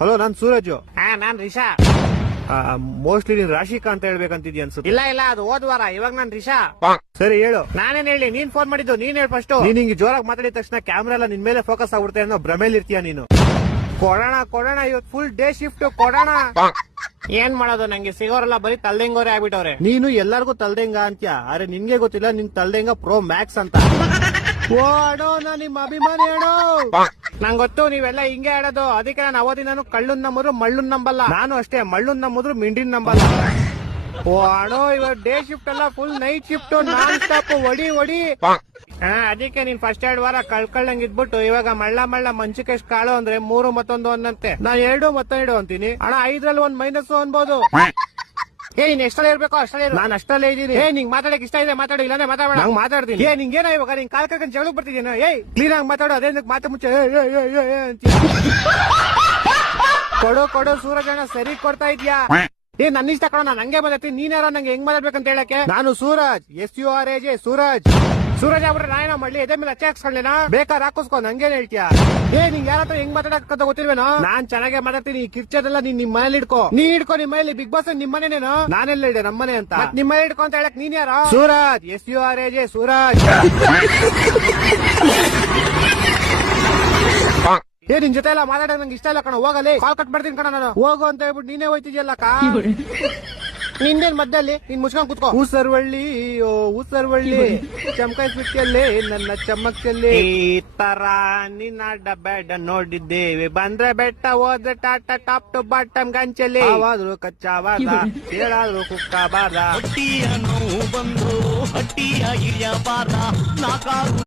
Hello, ನಾನ್ ಸೂರಜ್. ನಾನ್ Risha. Mostly ನೀನ್ ರಾಶಿಕಾ ಅಂತ ಹೇಳ್ಬೇಕಂತಿದ್ಯ ಅನ್ಸುತ್ತೆ. ಇಲ್ಲ ಅದು ಹೋದ್ವಾರ, ಇವಾಗ ನಾನ್ ರಿಷಾ. ಸರಿ ಹೇಳು. ನಾನೇನ್ ಹೇಳಿ, ನೀನ್ ಫೋನ್ ಮಾಡಿದ್ದು, ನೀನ್ ಹೇಳಿ ಫಸ್ಟ್. ನೀನ್ ಹಿಂಗ್ ಜೋರಾಗಿ ಮಾತಾಡಿದ ತಕ್ಷಣ ಕ್ಯಾಮ್ರಾ ಎಲ್ಲ ನಿನ್ ಮೇಲೆ ಫೋಕಸ್ ಆಗ್ಬಿಡುತ್ತೆ ಅನ್ನೋ ಭ್ರಮೇಲಿ ಇರ್ತೀಯ ನೀನು. ಕೊಡೋಣ ಇವತ್ತು ಫುಲ್ ಡೇ ಶಿಫ್ಟ್ ಕೊಡೋಣ. ಏನ್ ಮಾಡೋದು, ನಂಗೆ ಸಿಗೋರೆಲ್ಲ ಬರೀ ತಲ್ದಂಗೋರೆ ಆಗ್ಬಿಟ್ಟವ್ರೆ. ನೀನು ಎಲ್ಲಾರ್ಗು ತಲ್ದಂಗ ಅಂತ್ಯ, ಆದ್ರೆ ನಿನ್ಗೆ ಗೊತ್ತಿಲ್ಲ ನಿನ್ ತಲ್ದಂಗ ಪ್ರೋ ಮ್ಯಾಕ್ಸ್ ಅಂತ. ಓ ಅಡೋ, ನಾ ನಿಮ್ ಅಭಿಮಾನಿ ಅಡೋ. ನಂಗ್ ಗೊತ್ತು ನೀವೆಲ್ಲ ಹಿಂಗೆ ಆಡೋದು, ಅದಕ್ಕೆ ನಾನು ಅವತ್ತಿನ ಕಳ್ಳನ್ ನಂಬರು ಮಳ್ಳನ್ ನಂಬಲ್ಲ. ನಾನು ಅಷ್ಟೇ, ಮಳ್ಳನ್ ನಂಬುದ್ರು ಮಿಂಡಿನ್ ನಂಬಲ್ಲ. ಓ ಅಡೋ, ಇವಾಗ ಡೇ ಶಿಫ್ಟ್ ಅಲ್ಲ, full night shift, non stop ಹೊಡಿ. ಅದಕ್ಕೆ ನೀನ್ ಫಸ್ಟ್ 2 ವಾರ ಕಳ್ಕಳ್ಳಂಗ್ ಇದ್ಬಿಟ್ಟು ಇವಾಗ ಮಳ್ಳ ಮಂಚಕ್ಕೆ ಎಷ್ಟು ಕಾಳು ಅಂದ್ರೆ 3 ಮತ್ತೊಂದು ಅನ್ನಂತೆ. ನಾ 2 ಮತ್ತೊಂದು ಅಂತೀನಿ. ಅಣ್ಣ 5ರಲ್ಲಿ 1 ಮೈನಸ್ ಅನ್ಬೋದು. ನೀನ್ ಎಷ್ಟಲ್ಲಿ ಇರ್ಬೇಕು ಅಷ್ಟಲ್ಲಿ ಇರು. ನಾನು ಅಷ್ಟಲ್ಲೇ ಇದೀನಿ. ನಿಂಗ್ ಮಾತಾಡಕ್ ಇಷ್ಟ ಇದೆ ಮಾತಾಡು, ಇಲ್ಲಾಂದ್ರೆ ಮಾತಾಡ. ನಂಗ್ ಮಾತಾಡ್ತೀನಿ. ನಿಂಗೇನ ಇವಾಗ ನಿನ್ ಕಾಲ್ ಕರ್ಕೊಂಡ್ ಜಗಳ ಬರ್ತಿದ್ದೀನ. ಕ್ಲೀನ್ ಆಗಿ ಮಾತಾಡು, ಅದೇ ಮಾತು ಮುಂಚೆ ಕೊಡು ಸೂರಜಣ್ಣ, ಸರಿ ಕೊಡ್ತಾ ಇದ್ಯಾ? ನನ್ನ ಇಷ್ಟ ಕಣ, ನಾನು ಹಂಗೆ ಮಾತಾಡ್ತೀನಿ. ನೀನ್ ಯಾರೋ ನಂಗೆ ಹೆಂಗ್ ಮಾತಾಡ್ಬೇಕಂತ ಹೇಳಕ್ಕೆ. ನಾನು ಸೂರಜ್, SURAJ ಸೂರಜ್. ಸೂರಜ್ ಆಗ್ಬಿಟ್ರೆ ನಾನೇನೋ ಮಾಡ್ಲಿ, ಎದೆ ಮೇಲೆ ಅಚ್ಚೆ ಹಾಕ್ಸ್ಕೊಳ್ಳೇನಾ? ಬೇಕಾದ್ರೆ ಹಾಕಿಸ್ಕೊ, ನಂಗೇನ್ ಹೇಳ್ತೀಯ? ನಿಂಗ್ ಯಾರ ಹತ್ರ ಹೆಂಗ್ ಮಾತಾಡಕ್ಕಂತ ಗೊತ್ತಿಲ್ವೇನೋ? ನಾನ್ ಚೆನ್ನಾಗೇ ಮಾತಾಡ್ತೀನಿ. ಈ ಕಿರ್ಚದೆಲ್ಲ ನೀನ್ ನಿಮ್ ಮನೇಲಿ ಇಡ್ಕೋ. ನೀ ಇಡ್ಕೊ ನಿಮ್ಮ ಮನೇಲಿ. ಬಿಗ್ ಬಾಸ್ ನಿಮ್ ಮನೇನೇನೋ? ನಾನೆಲ್ಲ ಇಡೆ ನಮ್ಮನೆ ಅಂತ. ನಿಮ್ಮ ಮನೆ ಇಡ್ಕೊ ಅಂತ ಹೇಳಕ್ ನೀನ್ ಯಾರೋ? ಸೂರಜ್, SURAJ ಸೂರಜ್. ನಿನ್ ಜೊತೆ ಎಲ್ಲ ಮಾತಾಡೋದು ನಂಗೆ ಇಷ್ಟ ಇಲ್ಲ ಕಣ, ಹೋಗಲಿ. ಕಾಲ್ ಕಟ್ ಮಾಡ್ತೀನಿ ಕಣ ನಾನು. ಹೋಗು ಅಂತ ಹೇಳ್ಬಿಟ್ಟು ನೀನೇ ಹೋಯ್ತಿದ್ಯಲ್ಲ ಕಾ. ನಿಂದೇನ್ ಮಧ್ಯದಲ್ಲಿ ನೀನ್ ಮುಚ್ಕೊಂಡ್ ಕುತ್ಕೋ. ಊಸರ್ವಳ್ಳಿ ಊಸರ್ವಳ್ಳಿ ಚಮಕಾಯಿಸ್ಬಿಟ್ಟಿಯಲ್ಲಿ ನನ್ನ ಚಮ್ಮಕ್ಕಲ್ಲಿ. ಈ ತರ ನಿನ್ನ ಬೇಡ ನೋಡಿದ್ದೇವೆ, ಬಂದ್ರೆ ಬೆಟ್ಟ ಹೋದ್ರೆ ಟಾಟಾ ಟಾಪ್ ಟು ಬಾಟಮ್ ಗಂಚಲಿ. ಆವಾದ್ರು ಕಚ್ಚಾವಾದ, ಕೇಳಾದ್ರು ಕುಕ್ಕಬಾದ. ಹಟ್ಟಿಯ ನೋವು ಬಂದು ಹಟ್ಟಿಯ ಇಳಿಯಬಾರ.